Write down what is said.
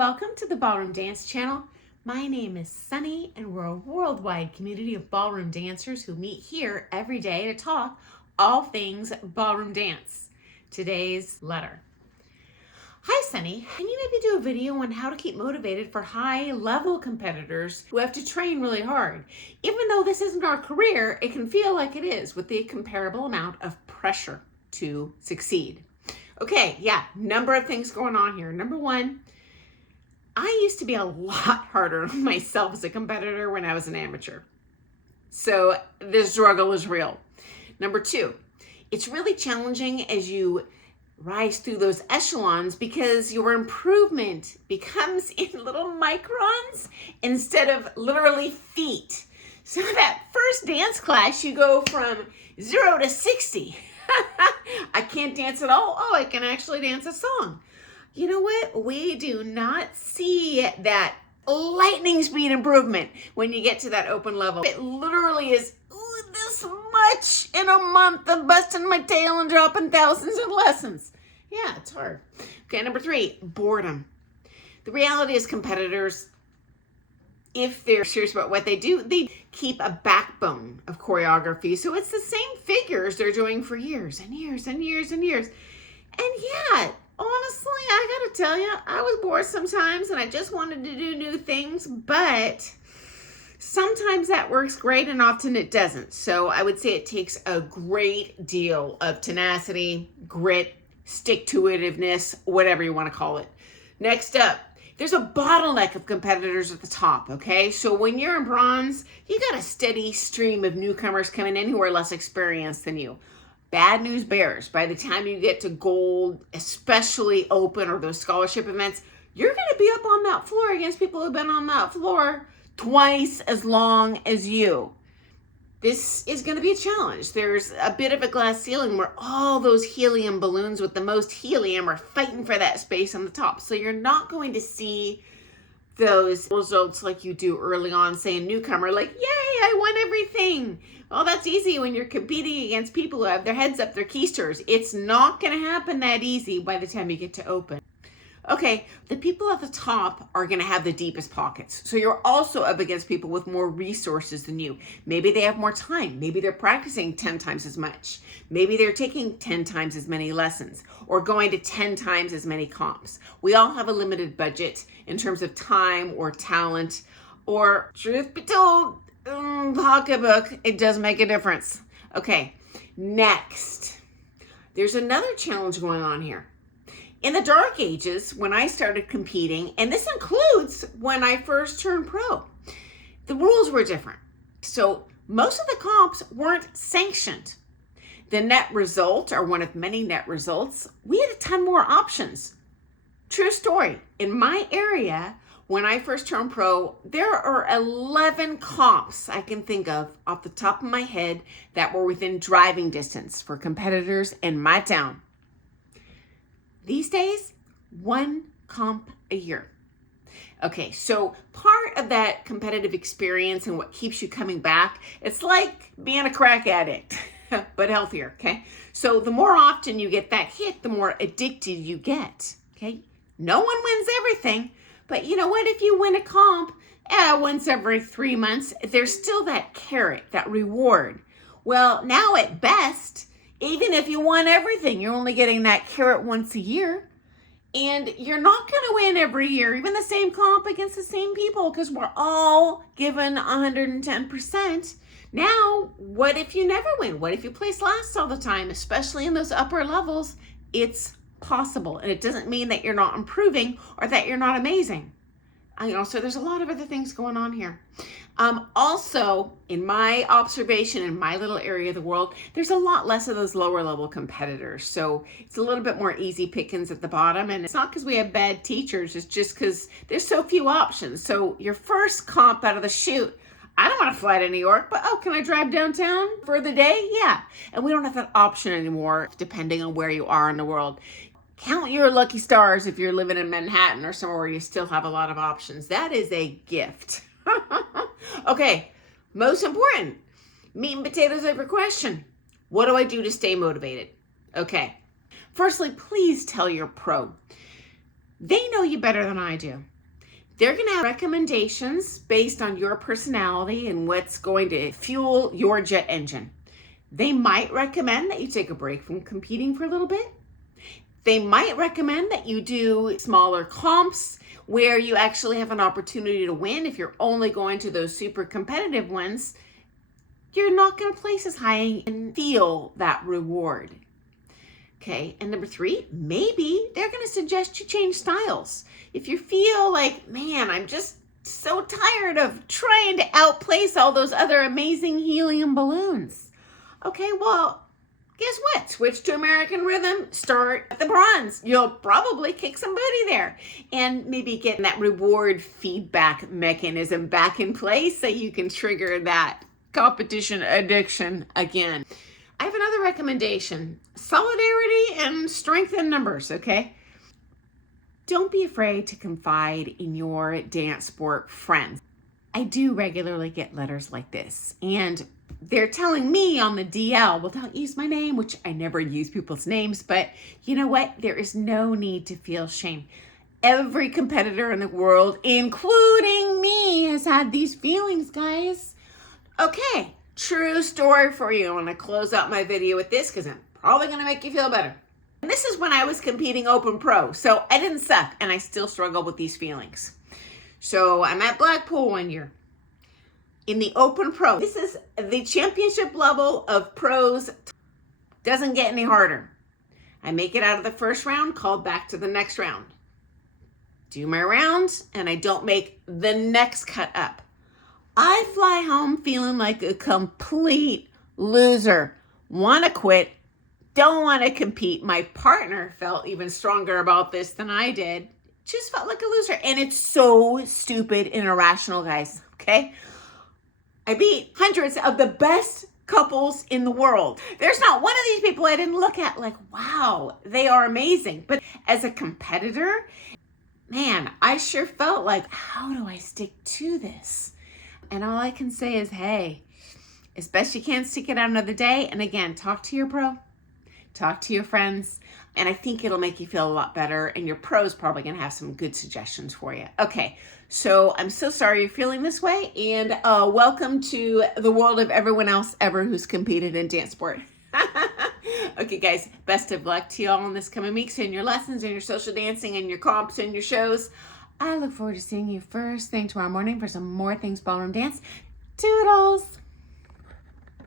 Welcome to the Ballroom Dance Channel. My name is Sunny, and we're a worldwide community of ballroom dancers who meet here every day to talk all things ballroom dance. Today's letter. Hi Sunny, can you maybe do a video on how to keep motivated for high-level competitors who have to train really hard? Even though this isn't our career, it can feel like it is with the comparable amount of pressure to succeed. Okay, number of things going on here. Number one, I used to be a lot harder on myself as a competitor when I was an amateur. So the struggle is real. Number two, it's really challenging as you rise through those echelons because your improvement becomes in little microns instead of literally feet. So that first dance class, you go from 0 to 60. I can't dance at all. Oh, I can actually dance a song. You know what? We do not see that lightning speed improvement when you get to that open level. It literally is this much in a month of busting my tail and dropping thousands in lessons. Yeah, it's hard. Okay, number three, boredom. The reality is competitors, if they're serious about what they do, they keep a backbone of choreography. So it's the same figures they're doing for years and years and years and years. And yeah, honestly, I gotta tell you, I was bored sometimes and I just wanted to do new things, but sometimes that works great and often it doesn't. So I would say it takes a great deal of tenacity, grit, stick-to-itiveness, whatever you want to call it. Next up, there's a bottleneck of competitors at the top, okay? So when you're in bronze, you got a steady stream of newcomers coming in who are less experienced than you. Bad news bears, by the time you get to gold, especially open or those scholarship events, you're going to be up on that floor against people who've been on that floor twice as long as you. This is going to be a challenge. There's a bit of a glass ceiling where all those helium balloons with the most helium are fighting for that space on the top. So you're not going to see those results like you do early on, saying newcomer, like, yay, I won everything. Well, that's easy when you're competing against people who have their heads up their keisters. It's not going to happen that easy by the time you get to open. Okay, the people at the top are going to have the deepest pockets. So you're also up against people with more resources than you. Maybe they have more time. Maybe they're practicing 10 times as much. Maybe they're taking 10 times as many lessons or going to 10 times as many comps. We all have a limited budget in terms of time or talent or, truth be told, pocketbook. It does make a difference. Okay, next. There's another challenge going on here. In the dark ages, when I started competing, and this includes when I first turned pro, the rules were different. So most of the comps weren't sanctioned. The net result, or one of many net results, we had a ton more options. True story. In my area, when I first turned pro, there are 11 comps I can think of off the top of my head that were within driving distance for competitors in my town. These days, one comp a year. Okay, so part of that competitive experience and what keeps you coming back, it's like being a crack addict, but healthier, okay? So the more often you get that hit, the more addicted you get, okay? No one wins everything, but you know what? If you win a comp once every 3 months, there's still that carrot, that reward. Well, now at best, even if you won everything, you're only getting that carrot once a year. And you're not going to win every year, even the same comp against the same people, because we're all given 110%. Now, what if you never win? What if you place last all the time, especially in those upper levels? It's possible. And it doesn't mean that you're not improving or that you're not amazing. So there's a lot of other things going on here. Also, in my observation, in my little area of the world, there's a lot less of those lower level competitors. So it's a little bit more easy pickings at the bottom. And it's not because we have bad teachers. It's just because there's so few options. So your first comp out of the chute, I don't want to fly to New York, but can I drive downtown for the day? Yeah. And we don't have that option anymore, depending on where you are in the world. Count your lucky stars if you're living in Manhattan or somewhere where you still have a lot of options. That is a gift. Okay, most important, meat and potatoes of your question. What do I do to stay motivated? Okay, firstly, please tell your pro. They know you better than I do. They're going to have recommendations based on your personality and what's going to fuel your jet engine. They might recommend that you take a break from competing for a little bit. They might recommend that you do smaller comps where you actually have an opportunity to win. If you're only going to those super competitive ones, you're not going to place as high and feel that reward. Okay, and number 3, maybe they're going to suggest you change styles. If you feel like, man, I'm just so tired of trying to outplace all those other amazing helium balloons. Okay, well, guess what? Switch to American rhythm, start at the bronze. You'll probably kick somebody there and maybe get that reward feedback mechanism back in place so you can trigger that competition addiction again. I have another recommendation: solidarity and strength in numbers, okay? Don't be afraid to confide in your dance sport friends. I do regularly get letters like this, and they're telling me on the DL, well, don't use my name, which I never use people's names, but you know what? There is no need to feel shame. Every competitor in the world, including me, has had these feelings, guys. Okay, true story for you. I'm going to close out my video with this because I'm probably going to make you feel better. And this is when I was competing Open Pro, so I didn't suck, and I still struggle with these feelings. So I'm at Blackpool one year in the Open Pro. This is the championship level of pros. Doesn't get any harder. I make it out of the first round, called back to the next round. Do my rounds, and I don't make the next cut up. I fly home feeling like a complete loser. Want to quit. Don't want to compete. My partner felt even stronger about this than I did. Just felt like a loser. And it's so stupid and irrational, guys. Okay? I beat hundreds of the best couples in the world. There's not one of these people I didn't look at like, wow, they are amazing. But as a competitor, man, I sure felt like, how do I stick to this? And all I can say is, hey, as best you can, stick it out another day. And again, talk to your pro, talk to your friends, and I think it'll make you feel a lot better. And your pro's probably going to have some good suggestions for you. Okay, so I'm so sorry you're feeling this way, and welcome to the world of everyone else ever who's competed in dance sport. Okay, guys, best of luck to you all in this coming weeks in your lessons and your social dancing and your comps and your shows. I look forward to seeing you first thing tomorrow morning for some more Things Ballroom Dance. Toodles!